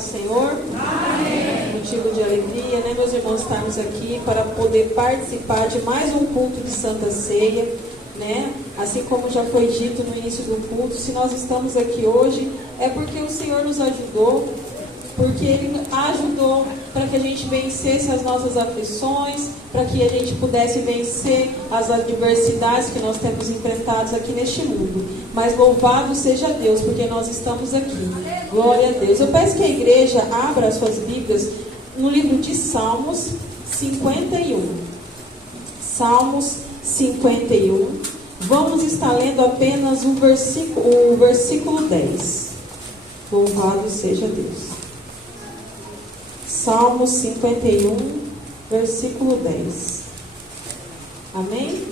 do Senhor? Amém. Motivo de alegria, né, meus irmãos, estarmos aqui para poder participar de mais um culto de Santa Ceia, né? Assim como já foi dito no início do culto, se nós estamos aqui hoje, é porque o Senhor nos ajudou, porque Ele ajudou para que a gente vencesse as nossas aflições, para que a gente pudesse vencer as adversidades que nós temos enfrentados aqui neste mundo. Mas louvado seja Deus, porque nós estamos aqui. Glória a Deus. Eu peço que a igreja abra as suas Bíblias no livro de Salmos 51. Salmos 51. Vamos estar lendo apenas o versículo 10. Louvado seja Deus. Salmos 51, versículo 10. Amém?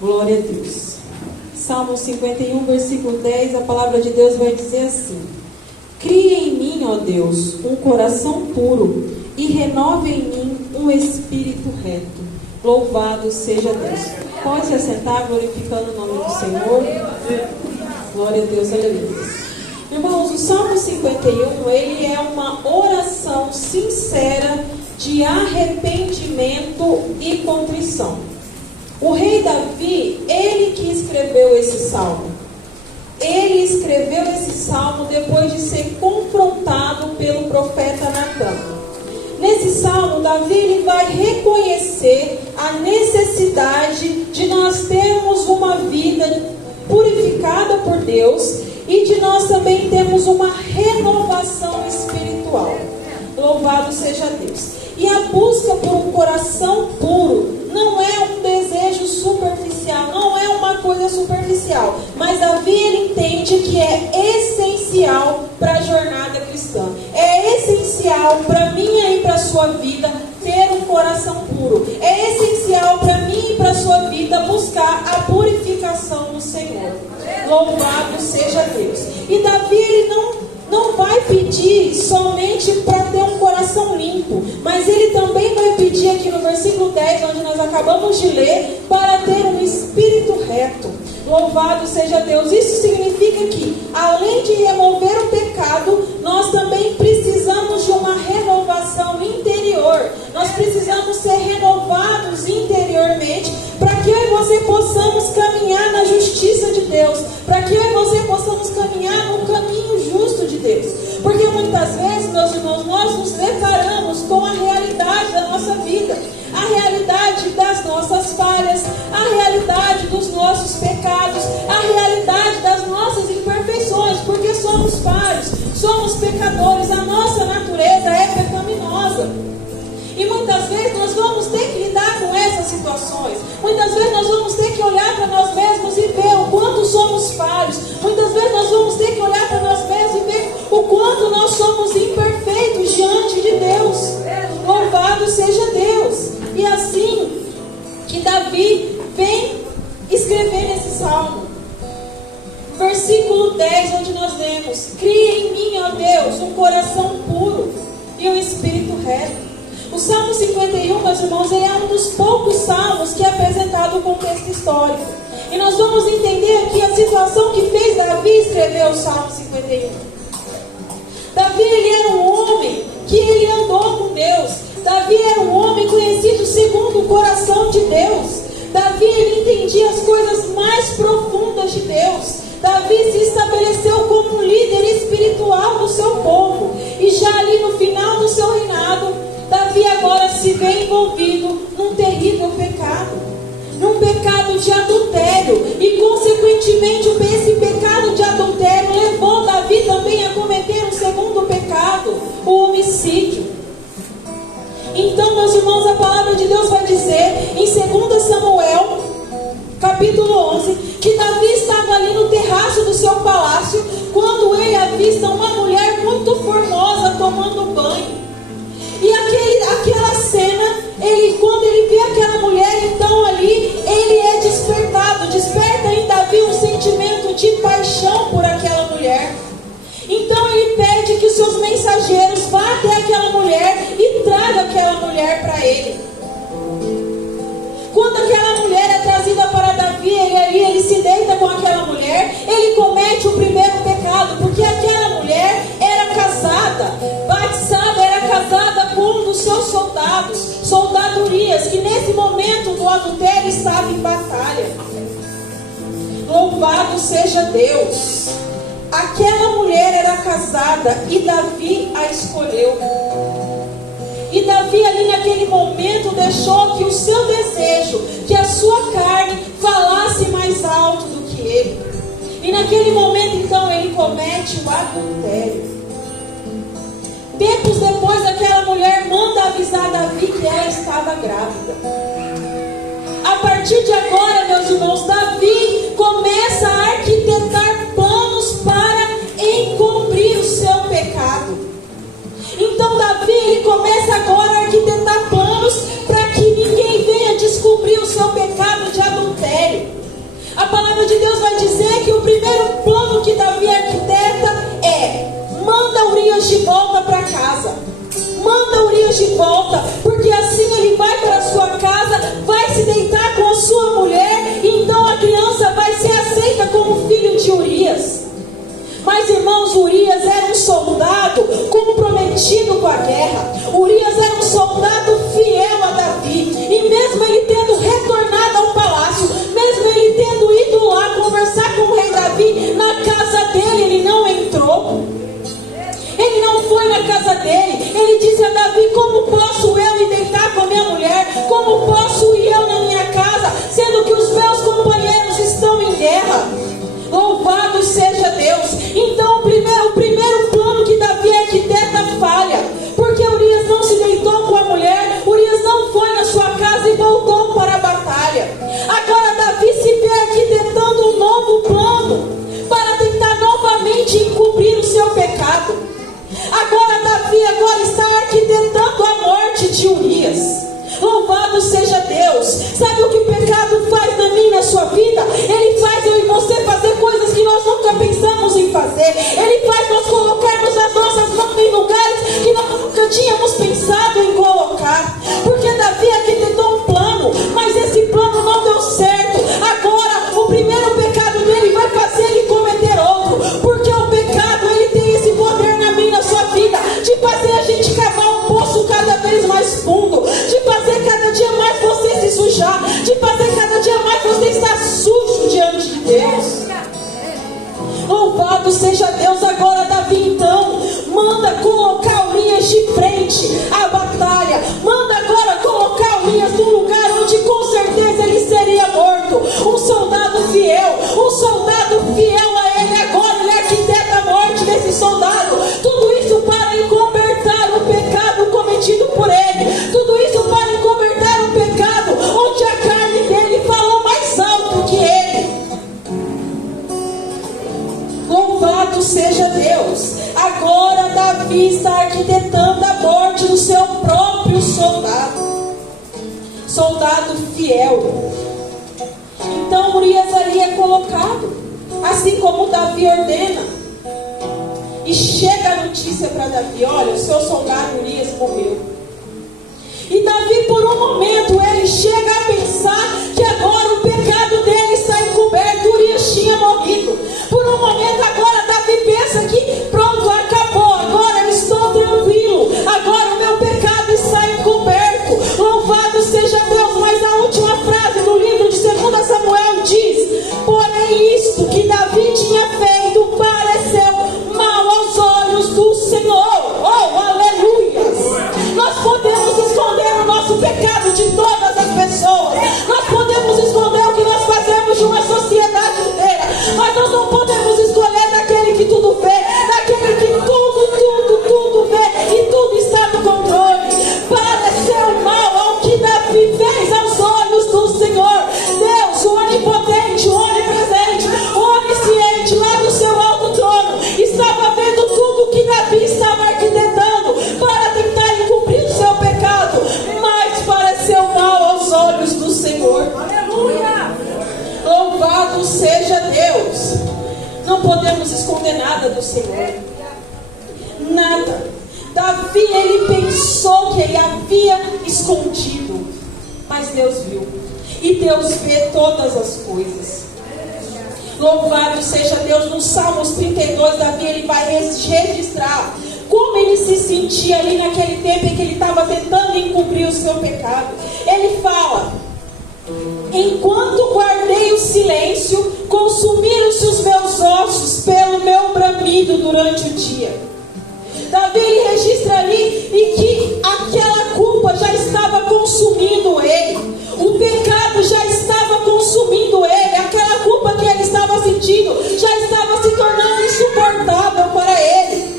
Glória a Deus. Salmos 51, versículo 10, a palavra de Deus vai dizer assim: Cria em mim, ó Deus, um coração puro e renova em mim um espírito reto. Louvado seja Deus. Pode se assentar, glorificando o nome do Senhor. Glória a Deus, aleluia. Irmãos, o Salmo 51, ele é uma oração sincera de arrependimento e contrição. O rei Davi, ele que escreveu esse salmo. Ele escreveu esse salmo depois de ser confrontado pelo profeta Natã. Nesse salmo, Davi ele vai reconhecer a necessidade de nós termos uma vida purificada por Deus e de nós também termos uma renovação espiritual. Louvado seja Deus. E a busca por um coração puro não é um desejo superficial, não é uma coisa superficial, mas Davi ele entende que é essencial para a jornada cristã. É essencial para minha e para a sua vida ter um coração puro. É essencial para mim e para a sua vida buscar a purificação do Senhor. Louvado seja Deus. E Davi ele não vai pedir somente para ter um coração limpo, mas ele também vai pedir aqui no versículo 10, onde nós acabamos de ler, para ter um espírito reto. Louvado seja Deus. Isso significa que, além de remover o pecado, nós também precisamos de uma renovação interior. Nós precisamos ser renovados interiormente, para que eu e você possamos caminhar na justiça de Deus, para que eu e você possamos caminhar no caminho justo de Deus. Porque muitas vezes, meus irmãos, nós nos deparamos com a realidade da nossa vida, a realidade das nossas falhas, a realidade dos nossos pecados, a realidade das nossas imperfeições, porque somos falhos, somos pecadores, a nossa natureza é pecaminosa. E muitas vezes nós vamos ter que lidar com essas situações. Muitas vezes nós vamos ter que olhar para nós mesmos e ver o quanto somos falhos. Muitas vezes nós vamos ter que olhar para nós mesmos e ver o quanto nós somos imperfeitos diante de Deus. Louvado seja Deus. E assim que Davi vem escrever nesse salmo. Versículo 10, onde nós lemos: Cria em mim, ó Deus, um coração puro e um espírito reto. O Salmo 51, meus irmãos, ele é um dos poucos salmos que é apresentado o contexto histórico. E nós vamos entender aqui a situação que fez Davi escrever o Salmo 51. Davi, ele era um homem que ele andou com Deus. Davi era um homem conhecido segundo o coração de Deus. Davi, ele entendia as coisas mais profundas de Deus. Davi se estabeleceu como um líder espiritual do seu povo. E já ali no final do seu reinado, Davi agora se vê envolvido num terrível pecado, num pecado de adultério, e consequentemente esse pecado de adultério levou Davi também a cometer um segundo pecado, o homicídio. Então, meus irmãos, a palavra de Deus vai dizer em 2 Samuel, capítulo 11, que Davi estava ali no terraço do seu palácio, quando ele avista uma mulher muito formosa tomando banho. E aquela cena, quando ele vê aquela mulher, então ali, ele é despertado. Desperta em Davi um sentimento de paixão por aquela mulher. Então ele pede que os seus mensageiros vá até aquela mulher e traga aquela mulher para ele. Quando aquela mulher é trazida para Davi, ele se deita com aquela mulher, ele comete o primeiro pecado, porque aquela mulher era soldado Urias, que nesse momento do adultério estava em batalha. Louvado seja Deus. Aquela mulher era casada e Davi a escolheu. E Davi ali naquele momento deixou que o seu desejo, que a sua carne falasse mais alto do que ele. E naquele momento então ele comete o adultério. Tempos depois, aquela mulher manda avisar Davi que ela estava grávida. A partir de agora, meus irmãos, Davi começa a arquitetar planos para encobrir o seu pecado. Então Davi, ele começa agora a arquitetar planos para que ninguém venha descobrir o seu pecado de adultério. A palavra de Deus vai dizer que o primeiro plano que Davi arquiteta é: manda Urias de volta para casa. Manda Urias de volta, porque assim ele vai para a sua casa, vai se deitar com a sua mulher, e então a criança vai ser aceita como filho de Urias. Mas irmãos, Urias era um soldado comprometido com a guerra. Urias era um soldado fiel a Davi. E mesmo ele tendo retornado ao palácio, mesmo ele tendo ido lá conversar com o rei Davi, na casa dele ele não entrou. Ele não foi na casa dele. Ele disse a Davi: como posso eu me deitar com a minha mulher? Como posso ir eu na minha casa, sendo que os meus companheiros estão em guerra? Louvado seja Deus. Então o primeiro plano que Davi arquiteta falha, porque Urias não se deitou com a mulher, Urias não foi na sua casa e voltou para a batalha. Agora Davi se vê arquitetando um novo plano para tentar novamente encobrir o seu pecado. Agora Davi está arquitetando a morte de Urias. Louvado seja Deus. Sabe o que o pecado faz na minha e na sua vida? Ele faz eu e você fazer coisas que nós nunca pensamos em fazer. Ele faz nós colocarmos as nossas mãos em lugares que nós nunca tínhamos pensado em colocar. Porque Davi arquitetou um plano, mas esse plano não deu certo. Agora o primeiro pecado dele vai fazer ele cometer outro. Porque o pecado, ele tem esse poder na minha e na sua vida, de fazer a gente cavar um poço cada vez mais fundo, de fazer cada dia mais você se sujar, de fazer cada dia mais você estar sujo diante de Deus. Louvado seja Deus. Agora Davi então manda colocar Urias de frente à batalha. Manda agora colocar Urias num lugar onde com certeza ele seria morto. Um soldado fiel a ele. Agora ele arquiteta a morte desse soldado. Tudo isso para encobertar o pecado cometido por ele. Tudo isso para encobertar o pecado onde a carne dele falou mais alto que ele. Louvado seja Deus. Agora Davi está arquitetando a morte do seu próprio soldado fiel. Então Urias ali é colocado, assim como Davi ordena. E chega a notícia para Davi: olha, o seu soldado Urias morreu. E Davi, por um momento, ele chega a pensar que agora o pecado dele está encoberto. Urias tinha morrido. Por um momento agora Davi pensa que pronto, acabou, agora eu estou tranquilo, agora o meu pecado está encoberto. Louvado seja Deus. Mas a última frase do livro de 2 Samuel diz: porém isto que Davi tinha feito pareceu mal aos olhos do Senhor. Oh, aleluia! Nós podemos esconder o nosso pecado de todas as pessoas. Nós podemos esconder o que nós fazemos de uma sociedade inteira. Mas nós não podemos escolher daquele que tudo vê, daquele que tudo vê e tudo está no controle. Pareceu mal ao que Davi fez aos olhos do Senhor. Deus, o onipotente, o onipresente, o onisciente, lá do seu alto trono, estava vendo tudo que Davi estava arquitetando para tentar encobrir o seu pecado, mas pareceu mal aos olhos do Senhor. Aleluia! Louvado seja Deus. Não podemos esconder nada do Senhor. Nada. Davi, ele pensou que ele havia escondido, mas Deus viu. E Deus vê todas as coisas. Louvado seja Deus. No Salmos 32, Davi, ele vai registrar como ele se sentia ali naquele tempo em que ele estava tentando encobrir o seu pecado. Ele fala: enquanto guardei o silêncio, consumiram-se os meus ossos pelo meu bramido durante o dia. Davi ele registra ali em que aquela culpa já estava consumindo ele. O pecado já estava consumindo ele. Aquela culpa que ele estava sentindo já estava se tornando insuportável para ele.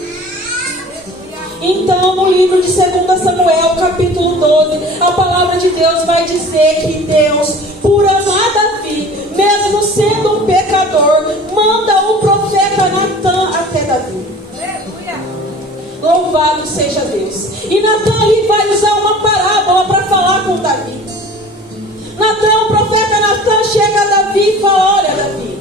Então, no livro de 2 Samuel, capítulo 12, a palavra de Deus vai dizer que Deus, por amar Davi, mesmo sendo um pecador, manda o profeta Natã até Davi. Louvado seja Deus. E Natã ali vai usar uma parábola para falar com Davi. O profeta Natã chega a Davi e fala: olha, Davi,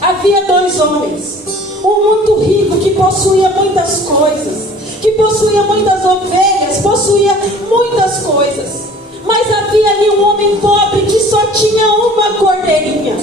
havia 2 homens, um muito rico que possuía muitas coisas, que possuía muitas ovelhas, possuía muitas coisas. Mas havia ali um homem pobre que só tinha uma cordeirinha.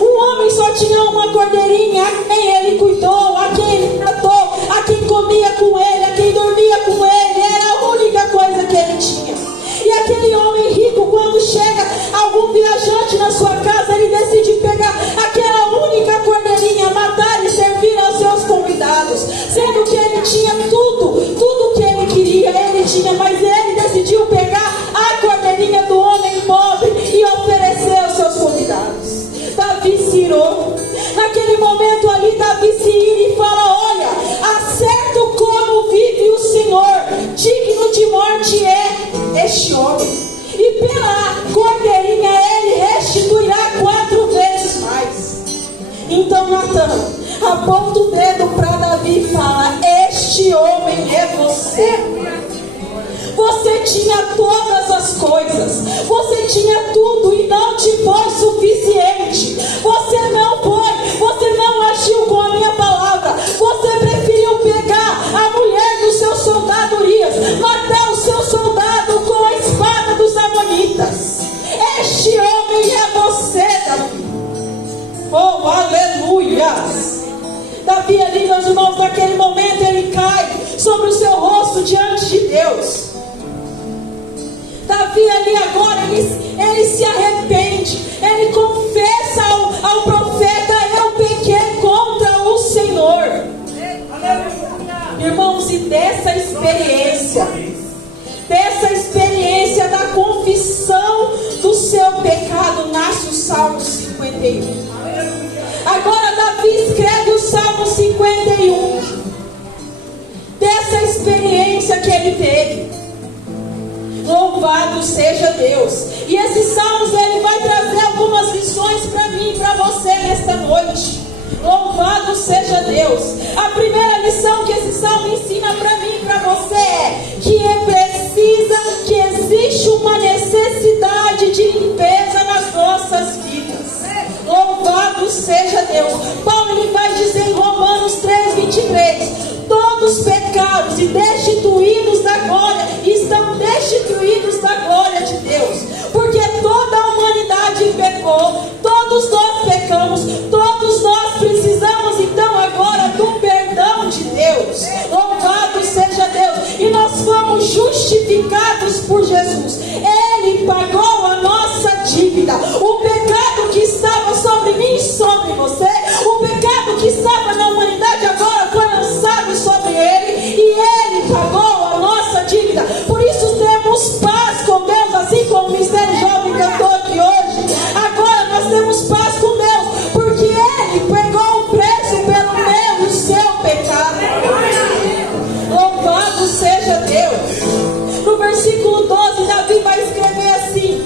Um homem só tinha uma cordeirinha, a quem ele cuidou, a quem ele tratou, a quem comia com ele, a quem dormia com ele. Era a única coisa que ele tinha. E aquele homem rico, quando chega algum viajante na sua casa, ele decide pegar aquela única cordeirinha, matar e servir aos seus convidados, sendo que ele tinha tudo que ele queria, ele tinha, mas ele decidiu pegar a cordeirinha do homem pobre e oferecer aos seus convidados. Davi se irou. Naquele momento ali, Davi se ira e fala: olha, acerto como vive o Senhor, digno de morte é este homem, e pela cordeirinha ele restituirá 4 vezes mais. Então Natã aponta o dedo para Davi e fala: este homem é você. Você tinha todas as coisas, você tinha tudo e não te foi suficiente. Você não agiu com a minha palavra. Você preferiu pegar a mulher do seu soldado Urias, matar o seu soldado com a espada dos amonitas. Este homem é você, Davi. Oh, aleluias! Davi ali, meus irmãos, naquele momento ele cai sobre o seu rosto diante de Deus. Davi ali agora, ele se arrepende, ele confessa ao profeta: eu pequei contra o Senhor. Irmãos, e dessa experiência da confissão do seu pecado, nasce o Salmo 51. Agora Davi escreve o Salmo 51, dessa experiência que ele teve. Louvado seja Deus. E esses salmos ele vai trazer algumas lições para mim e para você nesta noite. Louvado seja Deus. A primeira lição que esse salmo ensina para mim e para você é que existe uma necessidade de limpeza nas nossas vidas. Louvado seja Deus. Paulo ele vai dizer em Romanos 3:23: todos pecados e destituídos da glória, estão destituídos da glória de Deus, porque toda a humanidade pecou, todos nós pecamos, todos nós precisamos então agora do perdão de Deus. Louvado seja Deus. E nós fomos justificados por Jesus. Ele pagou a nossa dívida. O pecado que estava sobre mim e sobre você, o pecado que estava na humanidade agora foi lançado sobre ele, e ele pagou a nossa dívida. Por isso temos paz com Deus, assim como o Ministério Jovem cantou aqui hoje. Agora nós temos paz com Deus, porque ele pegou o preço pelo meu e o seu pecado. Louvado seja Deus. No versículo 12, Davi vai escrever assim: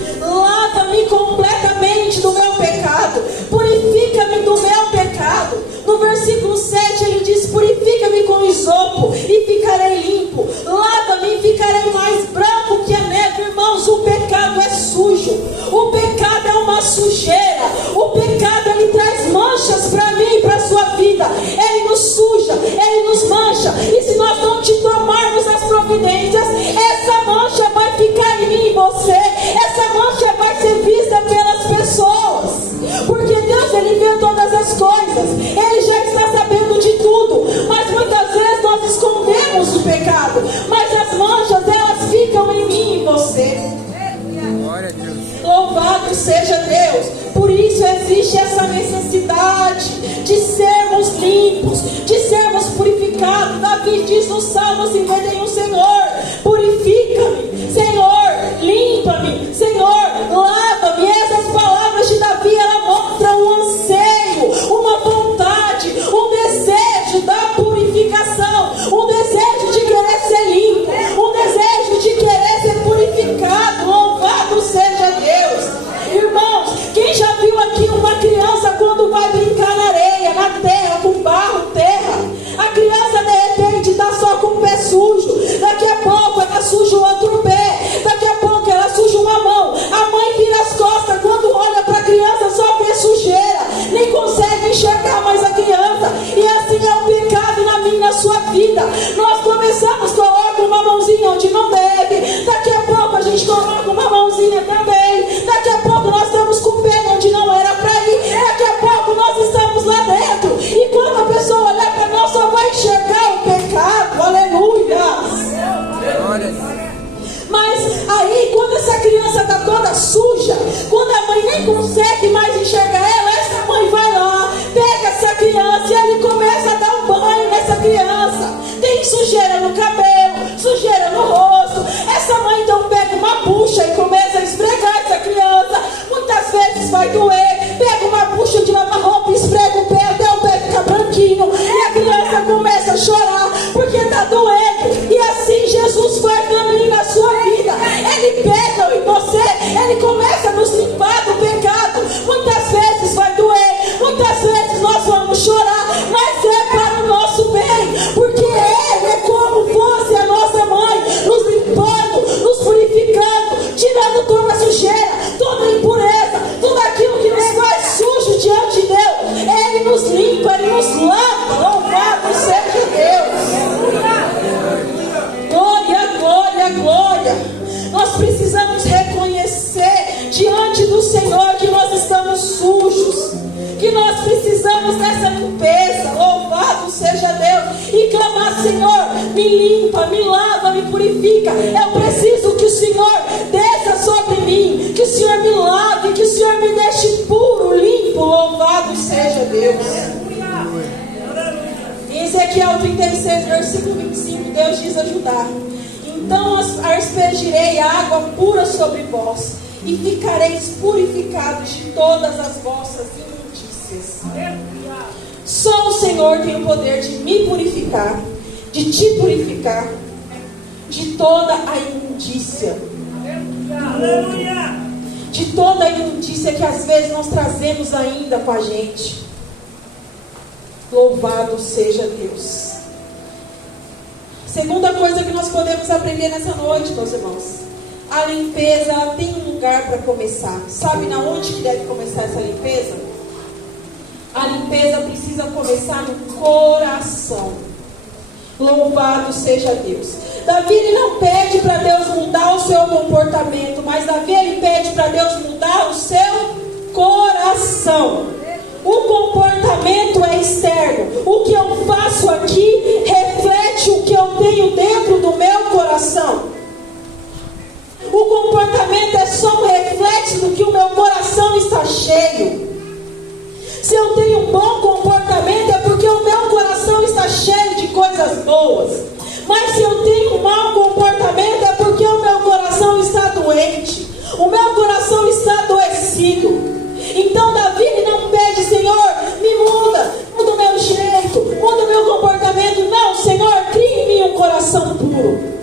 de sermos limpos, de sermos purificados. Davi diz no Salmo 51, Senhor, purifica-me, Senhor, limpa-me, Senhor, lava-me. Essas palavras de Davi, ela mostra um anseio, uma vontade, um desejo da purificação, um desejo de querer ser limpo, um desejo de querer ser purificado. Louvado seja Deus. Irmãos, quem já viu aqui uma criança quando vai brincar na areia, na terra, com barro, terra? A criança de repente está só com o pé sujo, daqui a pouco ela suja o outro pé, daqui a pouco ela suja uma mão. A mãe vira as costas, quando olha para a criança só vê sujeira, nem consegue enxergar mais a criança. E assim é o pecado na minha e na sua vida. Nós começamos, coloca uma mãozinha onde não deve, daqui a pouco a gente coloca uma mãozinha também, daqui a pouco nós estamos com o pé onde não era para ir, daqui a pouco nós estamos lá dentro, e quando a pessoa olhar para nós só vai enxergar o pecado. Aleluia. Mas aí quando essa criança está toda suja, quando a mãe nem consegue mais enxergar ela, essa mãe vai lá, pega essa criança e ele começa a dar um banho nessa criança. Tem sujeira no cabelo, sujeira no rosto. Essa mãe então pega uma bucha e começa a esfregar essa criança. Muitas vezes vai doer, pega uma bucha de lavar roupa e esfrega o pé até o pé ficar branquinho, e a criança começa a chorar porque está doendo. E assim Jesus faz na minha e na sua vida. Ele pega em você, ele começa a nos limpar do pecado. Muitas vezes vai doer, muitas vezes nós vamos chorar, mas é para o nosso bem, porque ele é como fosse a nossa mãe, nos limpando, nos purificando, tirando toda a sujeira, toda a impureza, tudo aquilo que nos faz sujo diante de Deus. Ele nos limpa, ele nos lava. Louvado seja Deus. Glória, glória, glória. Nós precisamos reconhecer diante do Senhor que nós estamos sujos, que nós precisamos dessa limpeza. Louvado seja Deus. E clamar: Senhor, me limpa, me lava, me purifica. Eu preciso que o Senhor desça sobre mim, que o Senhor me lave, que o Senhor me deixe puro, limpo. Louvado seja Deus. Em Ezequiel 36, versículo 25, Deus diz a Judá: então aspergirei água pura sobre vós, e ficareis purificados de todas as vossas imundícias. Só o Senhor tem o poder de me purificar, de te purificar de toda a imundícia. De toda a imundícia que às vezes nós trazemos ainda com a gente. Louvado seja Deus. Segunda coisa que nós podemos aprender nessa noite, meus irmãos: a limpeza, ela tem um lugar para começar. Sabe na onde que deve começar essa limpeza? A limpeza precisa começar no coração. Louvado seja Deus. Davi, ele não pede para Deus mudar o seu comportamento, mas Davi, ele pede para Deus mudar o seu coração. O comportamento é externo. O que eu faço aqui reflete o que eu tenho dentro do meu coração. O comportamento é só um reflexo do que o meu coração está cheio. Se eu tenho um bom comportamento é porque o meu coração está cheio de coisas boas. Mas se eu tenho um mau comportamento é porque o meu coração está doente. O meu coração está adoecido. Então Davi, ele não pede: Senhor, me muda o meu jeito, muda o meu comportamento. Não, Senhor, cria em mim um coração puro.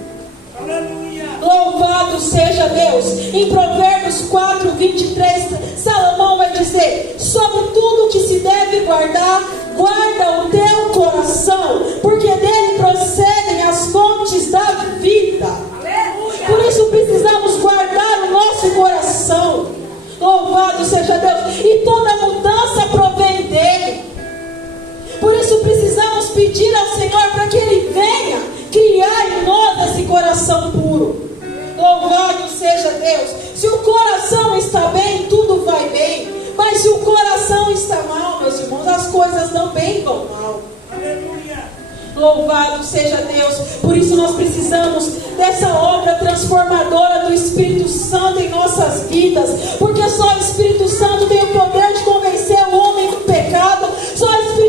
Aleluia. Louvado seja Deus. Em Provérbios 4, 23, Salomão vai dizer: sobre tudo que se deve guardar, guarda o teu coração, porque dele procedem as fontes da vida. Aleluia. Por isso precisamos guardar o nosso coração. Louvado seja Deus. E toda mudança provém dele. Por isso precisamos pedir ao Senhor para que ele venha criar em nós esse coração puro. Louvado seja Deus. Se o coração está bem, tudo vai bem. Mas se o coração está mal, meus irmãos, as coisas também vão mal. Aleluia. Louvado seja Deus. Por isso nós precisamos dessa obra transformadora do Espírito Santo em nossas vidas, porque só o Espírito Santo tem o poder de convencer o homem do pecado. Só o Espírito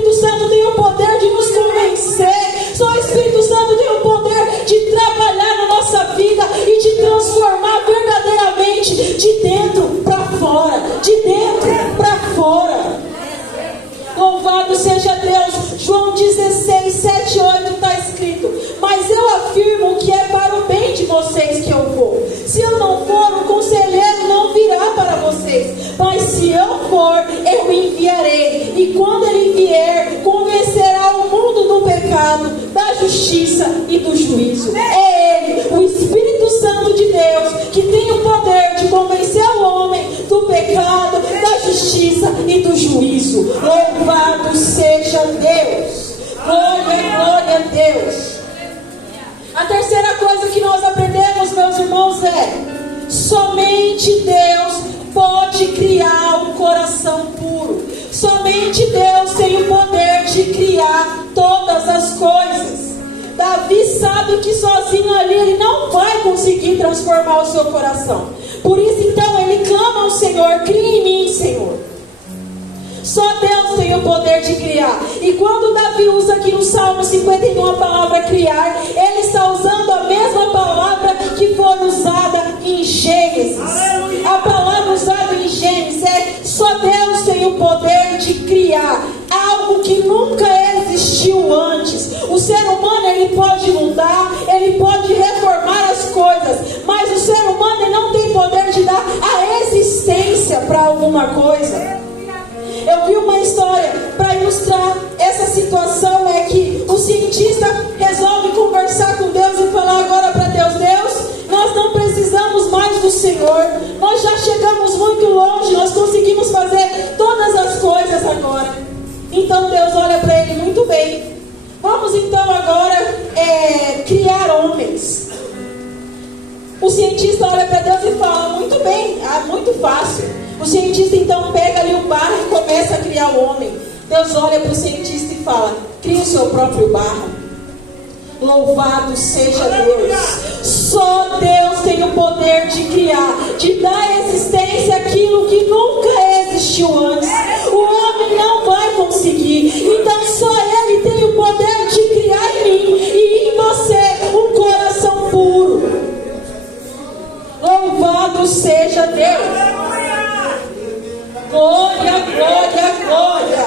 de nos convencer. Só o Espírito Santo tem o poder de trabalhar na nossa vida e de transformar verdadeiramente de dentro para fora. De dentro para fora. Louvado seja Deus. João 16, 7 e 8 está escrito: mas eu afirmo que é para o bem de vocês que eu vou. Se eu não for, o conselheiro não virá para vocês. Mas se eu for, eu enviarei. E quando ele vier, convencerá o mundo do pecado, da justiça e do juízo. É Ele, o Espírito Santo de Deus, que tem o poder de convencer o homem do pecado, da justiça e do juízo. Louvado seja Deus. Glória, glória a Deus. A terceira coisa que nós aprendemos, meus irmãos, é: somente Deus pode criar um coração puro. Somente Deus tem o poder de criar todas as coisas. Davi sabe que sozinho ali ele não vai conseguir transformar o seu coração. Por isso então ele clama ao Senhor: cria em mim, Senhor. Só Deus tem o poder de criar. E quando Davi usa aqui no Salmo 51 a palavra criar, ele está usando a mesma palavra que foi usada em Gênesis. A palavra usada em Gênesis é: só Deus tem o poder de criar algo que nunca existiu antes. O ser humano ele pode mudar, ele pode reformar as coisas, mas o ser humano ele não tem poder de dar a existência para alguma coisa. Eu vi uma história para ilustrar essa situação, é que o cientista resolve conversar com Deus e falar agora para Deus: Deus, nós não precisamos mais do Senhor, nós já chegamos muito longe, nós conseguimos fazer todas as coisas agora. Então Deus olha para ele: muito bem, vamos então agora criar homens. O cientista olha para Deus e fala: muito bem, muito fácil. O cientista então pega ali um barro e começa a criar o homem. Deus olha para o cientista e fala: cria o seu próprio barro. Louvado seja Deus. Só Deus tem o poder de criar, de dar existência àquilo que nunca existiu antes. O homem não vai conseguir. Então só Ele tem o poder de criar em mim e em você um coração puro. Louvado seja Deus. Glória, glória, glória.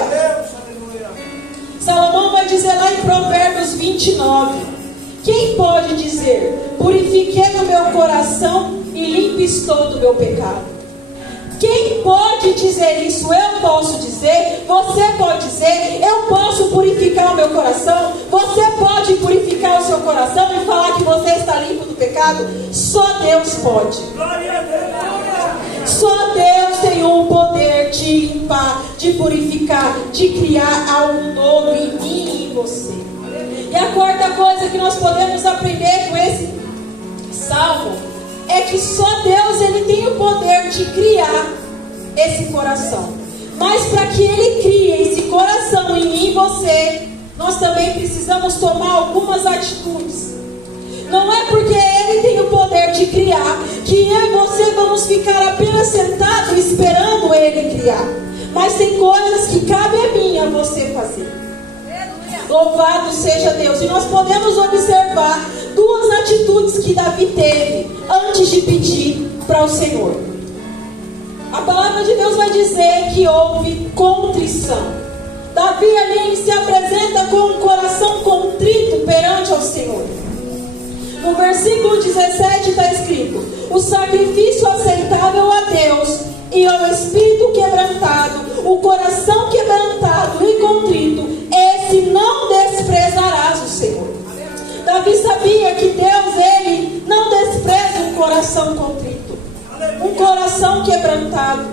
Salomão vai dizer lá em Provérbios 29: quem pode dizer: purifiquei o meu coração e limpo estou do meu pecado? Quem pode dizer isso? Eu posso dizer, você pode dizer, eu posso purificar o meu coração, você pode purificar o seu coração e falar que você está limpo do pecado? Só Deus pode. Só Deus tem o poder de limpar, de purificar, de criar algo novo em mim e em você. E a quarta coisa que nós podemos aprender com esse salmo é que só Deus ele tem o poder de criar esse coração. Mas para que Ele crie esse coração em mim e você, nós também precisamos tomar algumas atitudes. Não é porque Ele tem o poder de criar que eu e você vamos ficar apenas sentados esperando Ele criar. Mas tem coisas que cabe a mim e a você fazer. Louvado seja Deus. E nós podemos observar duas atitudes que Davi teve antes de pedir para o Senhor. A palavra de Deus vai dizer que houve contrição. Davi ali se apresenta com um coração contrito perante ao Senhor. No versículo 17 está escrito: o sacrifício aceitável a Deus e ao espírito quebrantado, o coração quebrantado e contrito, esse não desprezarás o Senhor. Davi sabia que Deus, Ele não despreza um coração contrito, um coração quebrantado.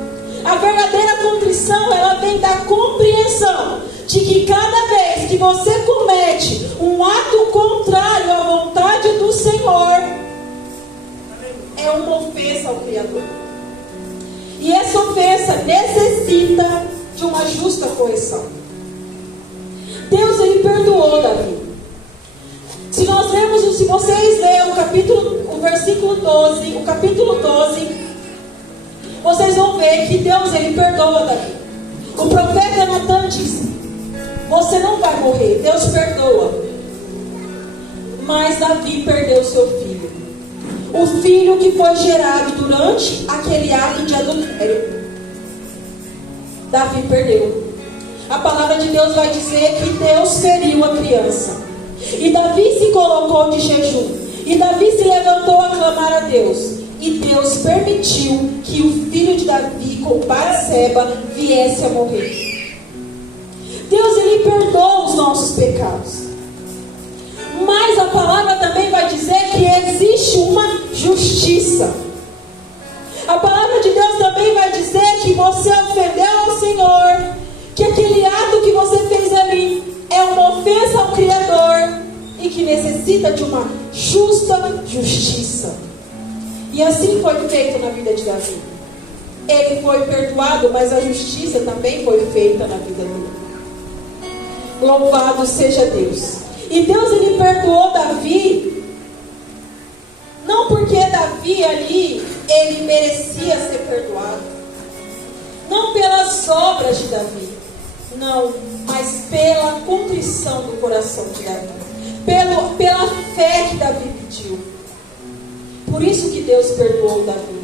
A verdadeira contrição, ela vem da compreensão de que cada vez que você comete um ato contrário à vontade do Senhor, é uma ofensa ao Criador. E essa ofensa necessita de uma justa correção. Deus, Ele perdoou Davi. Se nós vemos, se vocês lerem o versículo 12, o capítulo 12, vocês vão ver que Deus, Ele perdoa Davi. O profeta Natan disse: você não vai morrer, Deus perdoa. Mas Davi perdeu seu filho. O filho que foi gerado durante aquele ato de adultério. Davi perdeu. A palavra de Deus vai dizer que Deus feriu a criança. E Davi se colocou de jejum. E Davi se levantou a clamar a Deus. E Deus permitiu que o filho de Davi com Batseba viesse a morrer. Deus, Ele perdoa os nossos pecados. Mas a palavra também vai dizer que existe uma justiça. A palavra de Deus também vai dizer que você ofendeu ao Senhor, que aquele ato que você fez ali é uma ofensa ao Criador e que necessita de uma justa justiça. E assim foi feito na vida de Davi. Ele foi perdoado, mas a justiça também foi feita na vida dele. Louvado seja Deus. E Deus, Ele perdoou Davi, não porque Davi ali, ele merecia ser perdoado, não pelas obras de Davi, não, mas pela contrição do coração de Davi, pela fé que Davi pediu. Por isso que Deus perdoou Davi.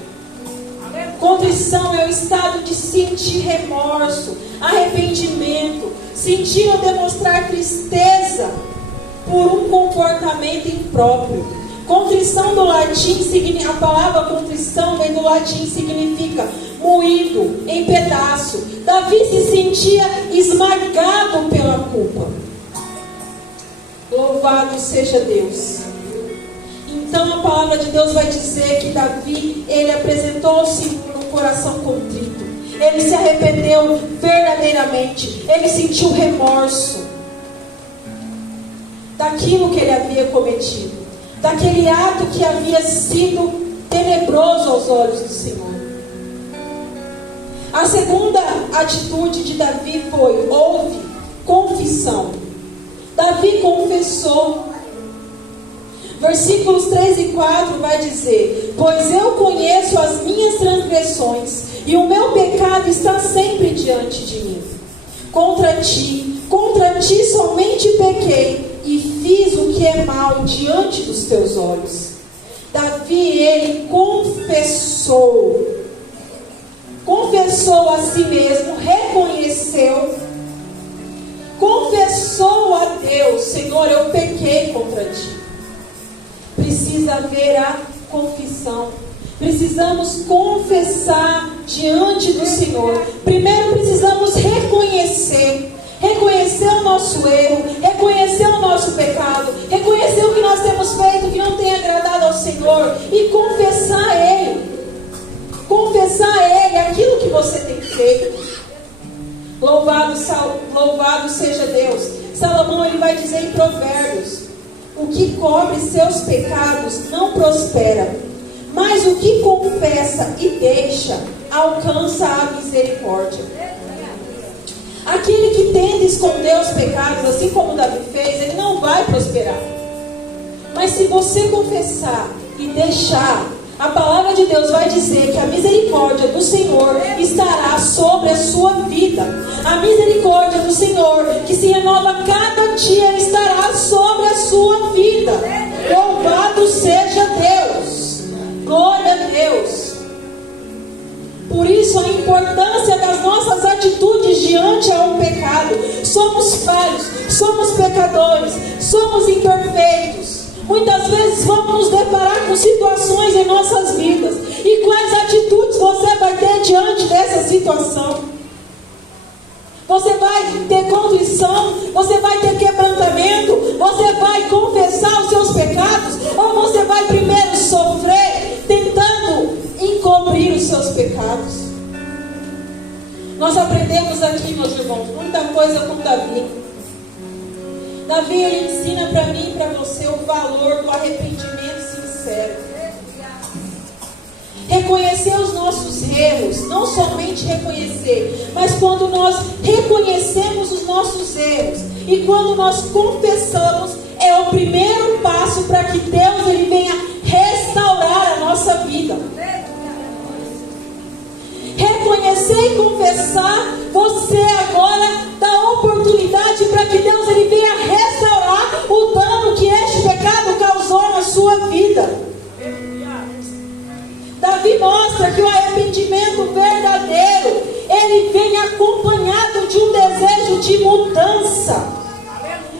Contrição é o estado de sentir remorso, arrependimento, sentir ou demonstrar tristeza por um comportamento impróprio. Contrição do latim, a palavra contrição vem do latim, significa moído em pedaço. Davi se sentia esmagado pela culpa. Louvado seja Deus. Então a palavra de Deus vai dizer que Davi, ele apresentou ao Senhor um coração contrito. Ele se arrependeu verdadeiramente. Ele sentiu remorso daquilo que ele havia cometido, daquele ato que havia sido tenebroso aos olhos do Senhor. A segunda atitude de Davi foi: houve confissão. Davi confessou. Versículos 3 e 4 vai dizer: pois eu conheço as minhas transgressões, e o meu pecado está sempre diante de mim. Contra ti somente pequei, e fiz o que é mal diante dos teus olhos. Davi, ele confessou a si mesmo, reconheceu, confessou a Deus: Senhor, eu pequei contra ti. Precisa haver a confissão. Precisamos confessar diante do Senhor. Primeiro precisamos reconhecer o nosso erro, reconhecer o nosso pecado, reconhecer o que nós temos feito que não tem agradado ao Senhor e confessar a Ele. Confessar a Ele aquilo que você tem feito. Louvado seja Deus. Salomão, ele vai dizer em Provérbios: o que cobre seus pecados não prospera, mas o que confessa e deixa alcança a misericórdia. Aquele que tenta esconder os pecados, assim como Davi fez, ele não vai prosperar. Mas se você confessar e deixar, a palavra de Deus vai dizer que a misericórdia do Senhor estará sobre a sua vida. A misericórdia do Senhor, que se renova cada dia, estará sobre a sua vida. Louvado seja Deus. Glória a Deus. Por isso a importância das nossas atitudes diante ao pecado. Somos falhos, somos pecadores, somos imperfeitos. Muitas vezes vamos nos deparar com situações em nossas vidas. E quais atitudes você vai ter diante dessa situação? Você vai ter contrição? Você vai ter quebrantamento? Você vai confessar os seus pecados? Ou você vai primeiro sofrer tentando encobrir os seus pecados? Nós aprendemos aqui, meus irmãos, muita coisa com Davi. Davi, ele ensina para mim e para você o valor do arrependimento sincero. Reconhecer os nossos erros, não somente reconhecer, mas quando nós reconhecemos os nossos erros e quando nós confessamos, é o primeiro passo para que Deus, ele venha restaurar a nossa vida. Reconhecer e confessar, você agora dá oportunidade para mostra que o arrependimento verdadeiro, ele vem acompanhado de um desejo de mudança,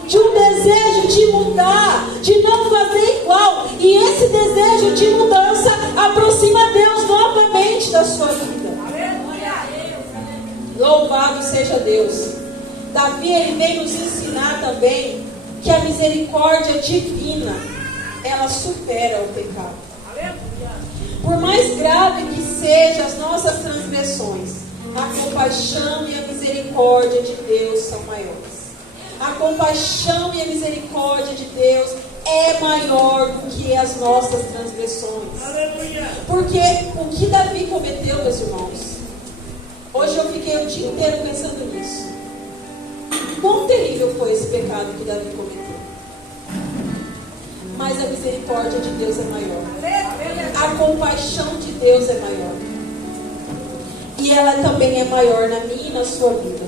de um desejo de mudar, de não fazer igual. E esse desejo de mudança aproxima Deus novamente da sua vida. Louvado seja Deus. Davi, ele vem nos ensinar também que a misericórdia divina, ela supera o pecado. Por mais grave que sejam as nossas transgressões, a compaixão e a misericórdia de Deus são maiores. A compaixão e a misericórdia de Deus é maior do que as nossas transgressões. Porque o que Davi cometeu, meus irmãos, hoje eu fiquei o dia inteiro pensando nisso. Quão terrível foi esse pecado que Davi cometeu. Mas a misericórdia de Deus é maior. A compaixão de Deus é maior. E ela também é maior na minha e na sua vida.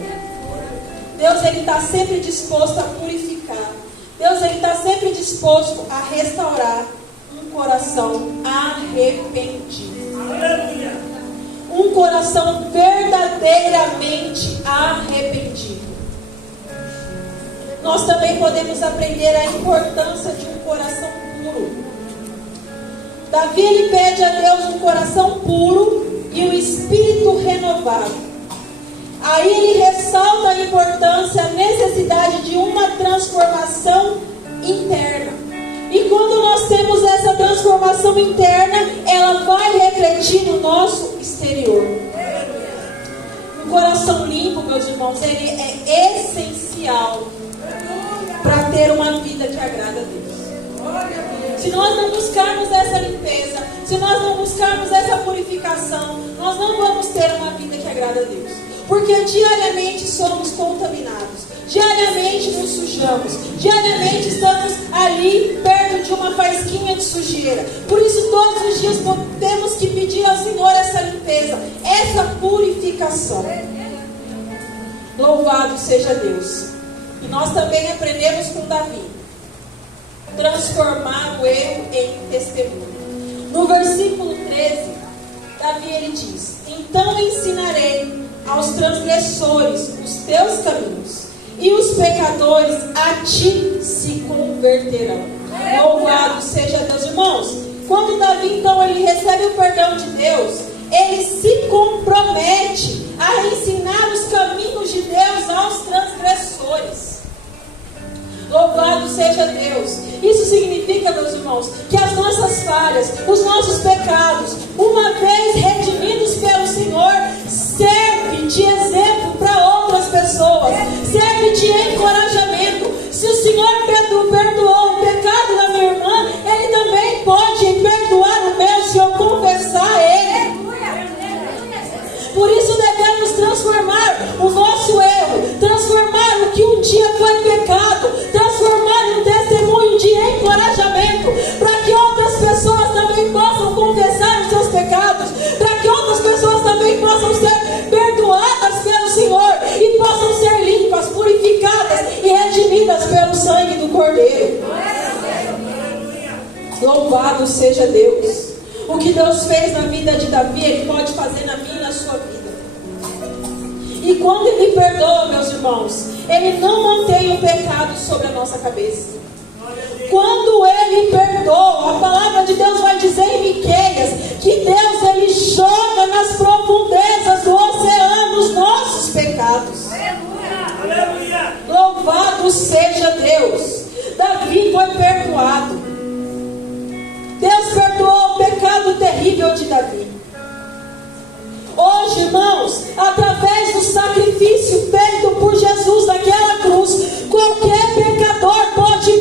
Deus, ele está sempre disposto a purificar. Deus, ele está sempre disposto a restaurar um coração arrependido. Um coração verdadeiramente arrependido. Nós também podemos aprender a importância de um coração puro. Davi, ele pede a Deus um coração puro e um espírito renovado. Aí ele ressalta a importância, a necessidade de uma transformação interna. E quando nós temos essa transformação interna, ela vai refletir no nosso exterior. Um coração limpo, meus irmãos, ele é essencial para ter uma vida que agrada a Deus. Se nós não buscarmos essa limpeza, se nós não buscarmos essa purificação, nós não vamos ter uma vida que agrada a Deus. Porque diariamente somos contaminados, diariamente nos sujamos, diariamente estamos ali perto de uma faísquinha de sujeira. Por isso todos os dias temos que pedir ao Senhor essa limpeza, essa purificação. Louvado seja Deus. E nós também aprendemos com Davi, transformar o erro em testemunho. No versículo 13, Davi, ele diz: então ensinarei aos transgressores os teus caminhos, e os pecadores a ti se converterão. Louvado seja Deus. Irmãos, quando Davi, então, ele recebe o perdão de Deus, ele se compromete a ensinar os caminhos de Deus aos transgressores. Louvado seja Deus. Isso significa, meus irmãos, que as nossas falhas, os nossos pecados, uma vez redimidos pelo Senhor, serve de exemplo para outras pessoas, serve de encorajamento. Se o Senhor perdoou o pecado da minha irmã, Ele também pode perdoar o meu se eu confessar Ele. Por isso devemos transformar o nosso erro, transformar o que um dia foi pecado, transformar em um testemunho de encorajamento, para que outras pessoas também possam confessar os seus pecados, para que outras pessoas também possam ser perdoadas pelo Senhor e possam ser limpas, purificadas e redimidas pelo sangue do Cordeiro. Louvado seja Deus. O que Deus fez na vida de Davi, Ele pode fazer na minha e na sua vida. E quando Ele perdoa, meus irmãos, Ele não mantém o pecado sobre a nossa cabeça. Quando Ele perdoa, a palavra de Deus vai dizer em Miqueias que Deus, Ele joga nas profundezas do oceano os nossos pecados. Aleluia. Louvado seja Deus. Davi foi perdoado. Deus perdoou o pecado terrível de Davi. Hoje, irmãos, através do sacrifício feito por Jesus naquela cruz, qualquer pecador pode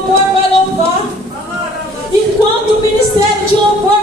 louvor vai louvar. Enquanto o ministério de louvor